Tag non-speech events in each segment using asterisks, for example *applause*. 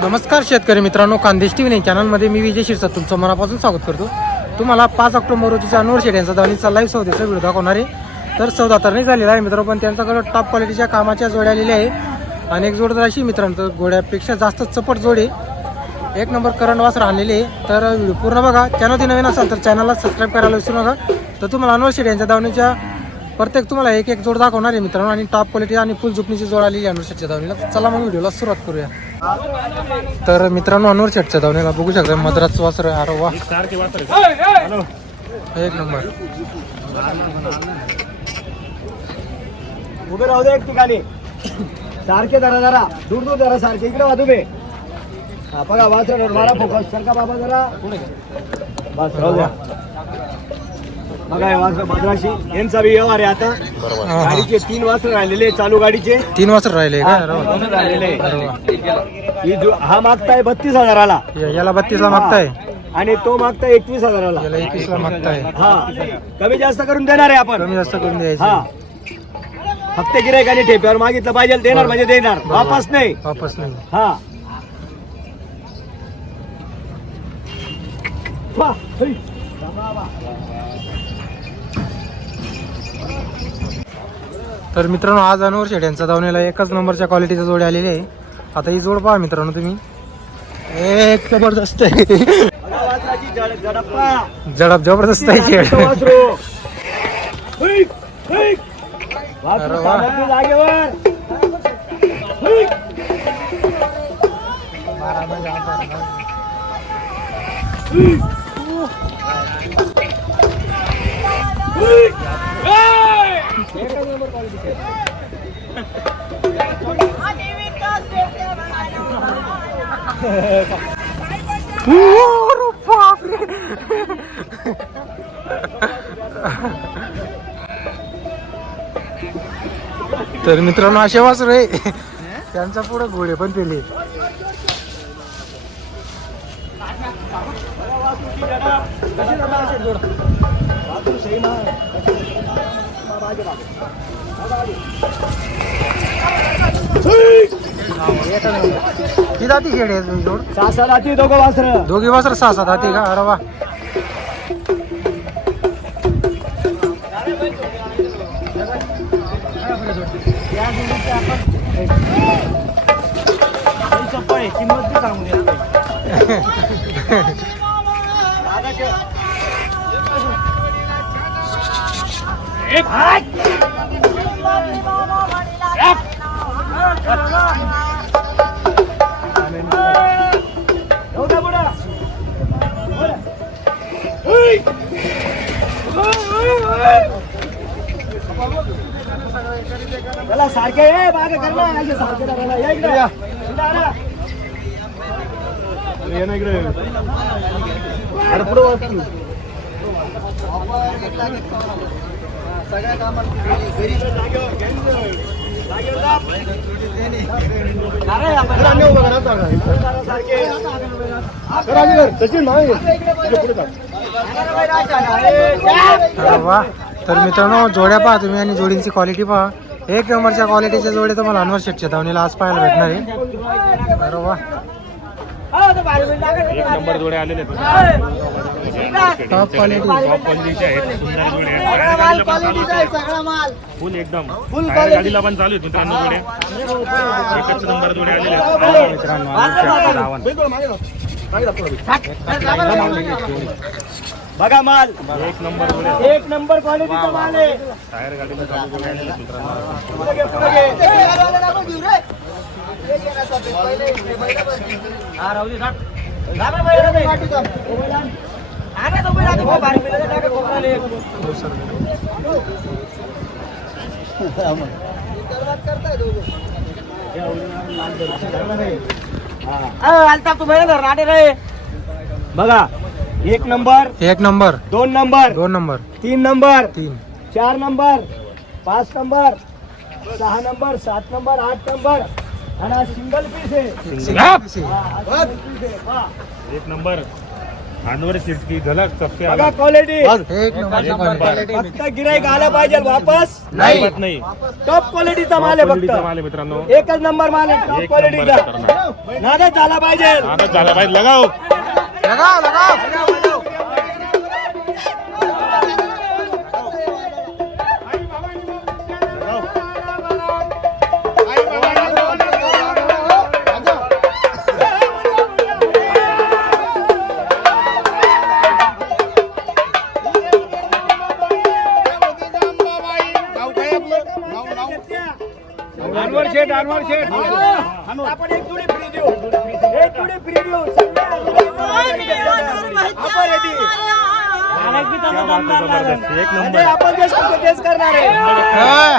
नमस्कार शेतकरी मित्रांनो खानदेश टी व्ही चॅनलमध्ये मी विजय शिरसाट तुमचं मनापासून स्वागत करतो. तुम्हाला पाच ऑक्टोबर रोजीचा अनवर शेड यांचा दावणीचा लाईव्ह सौदेचा व्हिडिओ दाखवणार आहे. तर सौदा तर नाही झालेला आहे मित्र पण त्यांच्याकडे टॉप क्वालिटीच्या कामाच्या जोड्या आलेल्या आहे. आणि एक जोड तर अशी मित्रांनो तर गोड्यापेक्षा जास्त चपट जोड. आहे एक नंबर करंट वासर आणलेले आहे. तर व्हिडिओ पूर्ण बघा. चॅनल नवीन असाल तर चॅनलला सबस्क्राईब करायला विसरू नका. तर तुम्हाला अनवर शेड यांच्या दावणीच्या प्रत्येक तुम्हाला एक एक जोड दाखवणार आहे मित्रांनो. आणि टॉप क्वालिटी आणि फुल झुपणीची जोड आलेली आहे अनवर शेटच्या दावणीला चला मग व्हिडिओला सुरुवात करूया. तर मित्रांनो अनवर शेटच्या दावणीला बघू शकता मद्रास वासर आहे. अरे वा. एक नंबर. उभे राहू दे एक ठिकाणी. सारखे जरा जरा दूर दूर जरा सारखे. इकडे वाजू बे हा बघा वासर मारा फोकस सरका बाबा जरा? बस राहू द्या. बघा हे वासर भद्राशी यांचा बी व्यवहार आहे आता. हा, हा. गाडीचे तीन वासर राहिलेले चालू गाडीचे. तीन वासर राहिले हा, का राहिलेले. ही जो- हा मागताय बत्तीस हजाराला. या- याला बत्तीसला मागताय? आणि तो मागताय एकवीस हजाराला. याला एकवीसला मागताय. हा. कमी जास्त करून देणार आहे आपण. कमी जास्त करून हा. द्यायचं फक्त गिरायकाने ठेप्यावर मागितलं पाहिजे देणार म्हणजे देणार. वापस नाही. वापस नाही. हा. तर मित्रांनो आज अनवर शेट यांचा दावणीला एकच नंबरच्या क्वालिटीचा जोडी आलेली आहे. आता ही जोड पहा मित्रांनो तुम्ही. एक जबरदस्त आहे. जडप जबरदस्त आहे. खेळ जागेवर *laughs* हे. बापरे *laughs* तर मित्रांनो असे वासर आहे. *laughs* त्यांचा पुढे घोडे पण पेले. किती जाती खेळ आहे तुझी जोड? सहा सहा रात्री दोघं वासर. दोघी वासर सहा सात जाती का? अरे वा. किंमत बी सांगू द्या जाऊ द्या पुढं. पुढं. चला सारखे ए मागे कर ना असे सारखे धरायला. या इकडे. इकडे आणा. अरे पुढं वाचू. जागेवर, जागेवर. जागेवर जा. अरे आपण सारखे. अरे वा तर मित्रांनो जोड्या पहा तुम्ही आणि जोडींची क्वालिटी पहा. एक नंबरच्या क्वालिटीच्या जोड्या तुम्हाला अनवर शेटच्या धावणीला आज पाहायला भेटणार आहे. वा एक नंबर जोडे आलेले टॉप क्वालिटी टॉप क्वालिटीचे आहेत सुंदर जोडे आहेत. फुल एकदम. गाडीला पण चालू आहेत मित्रांनो जोडे. एकच नंबर जोडे आलेले आहेत. मित्रांनो बघा माल. एक नंबर. एक नंबर क्वालिटीचा माल आहे. टायर पुढे घे. हा. हा. बघा. एक नंबर एक नंबर. दोन नंबर दोन नंबर. तीन नंबर तीन. चार नंबर पाच नंबर सहा नंबर सात नंबर आठ नंबर. आणि हा सिंगल पीस आहे. सिंगल हा. हा single piece आहे. पहा. एक नंबर. खांदवर चिटकी झलक चपके बघा क्वालिटी एक नंबर नंबर. फक्त गिराईक आलं पाहिजे वापस. नाही. टॉप क्वालिटीचा माल आहे क्वालिटीचा फक्त. माल आहे मित्रांनो. एकच नंबर माल आहे टॉप एक नंबर क्वालिटीचा. नादच झाला पाहिजे. आता झाला पाहिजे. लगाव. लगाव लगाव अनवर शेठ अनवर शेठ आपण एक जोडी फ्री देऊ एक जोडी फ्री देऊ बात आहे, जबरदस्त एक नंबर. आपण जे सांगतो तेच करणार आहे. हा.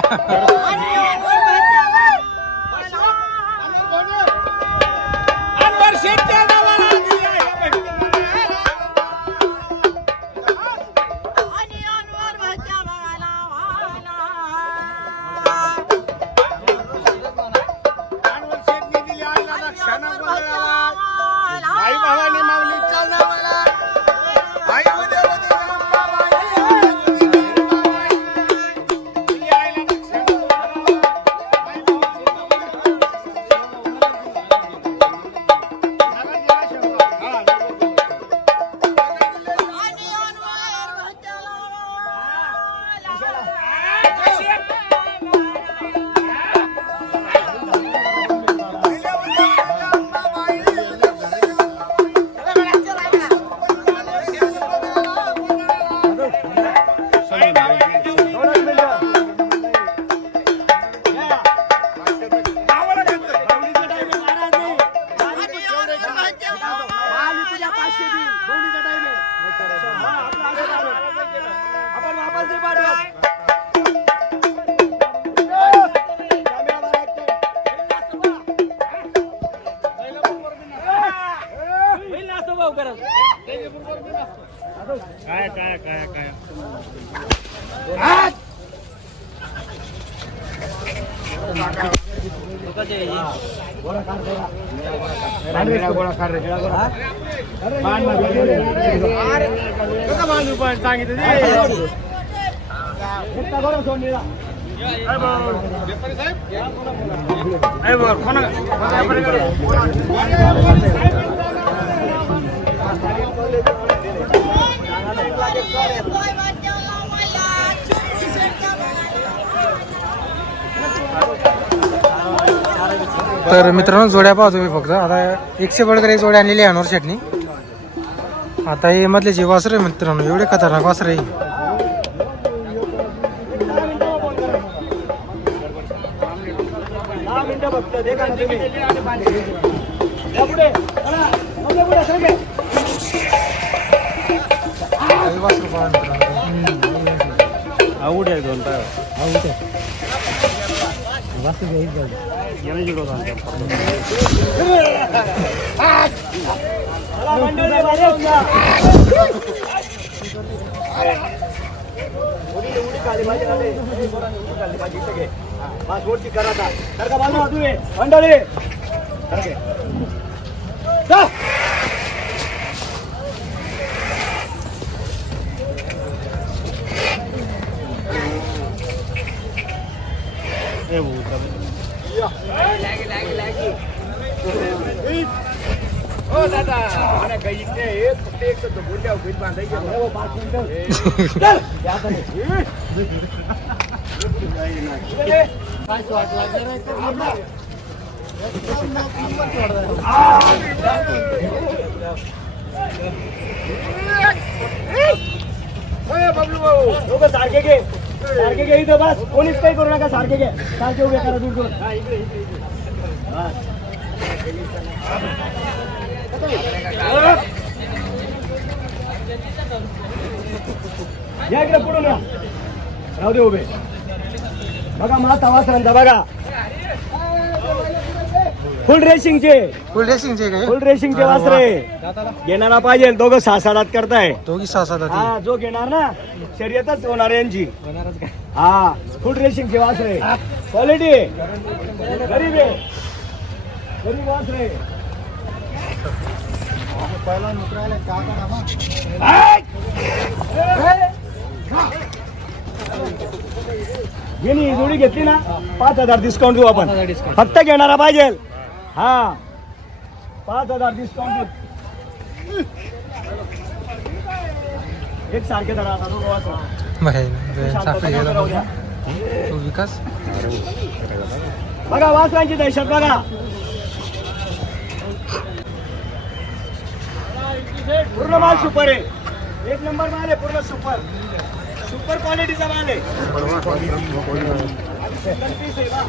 काय काय काय? काय? तर मित्रांनो जोड्या पाहतो तुम्ही फक्त. आता एकशे बडकर एक जोड्या आणलेली आहे अनवर शेटनी. आता हे मधले जे वासर आहे मित्रांनो एवढे खतरनाक वासर आहे दहा मिनिटं फक्त वासरं पहा मित्रांनो. आवड आहे दोन काय हा, उठे. वासरं घ्यायची गाडी. याला जिडो मंडळी, हा, बस, वरती करा आता. तर का बाजूला तुम्ही मंडळी तर घे. जा. ए भाऊ. हो. दोघं सारखे घे सारखे घे इथं बस. कोणीच काही करू नका सारखे घे. सारखे उभे करा दूर दूर. या इकडे पुढून राहू दे उभे. बघा माता वासरांचा बघा. फुल रेसिंगचे फुल रेसिंगचे काय फुल रेसिंगचे वासरे। घेणारा पाहिजे दोघं सासाडात करताय. दोघी सहा सात. हा जो घेणार ना शर्यतच होणार यांची. हा फुल रेसिंगचे वासरे. क्वालिटी गरीब आहे. गरीब वास रे गेली ही जोडी घेतली ना पाच हज़ार डिस्काउंट देऊ आपण. फक्त घेणारा पाहिजे. हा. पाच हजार डिस्काउंट एक सारखे धरा आता दोघं विकास? बघा वासरांची दहशत बघा. पूर्ण माल सुपर आहे. एक नंबर माल आहे पूर्ण सुपर. सुपर क्वालिटीचा माल आहे. Piece आहे.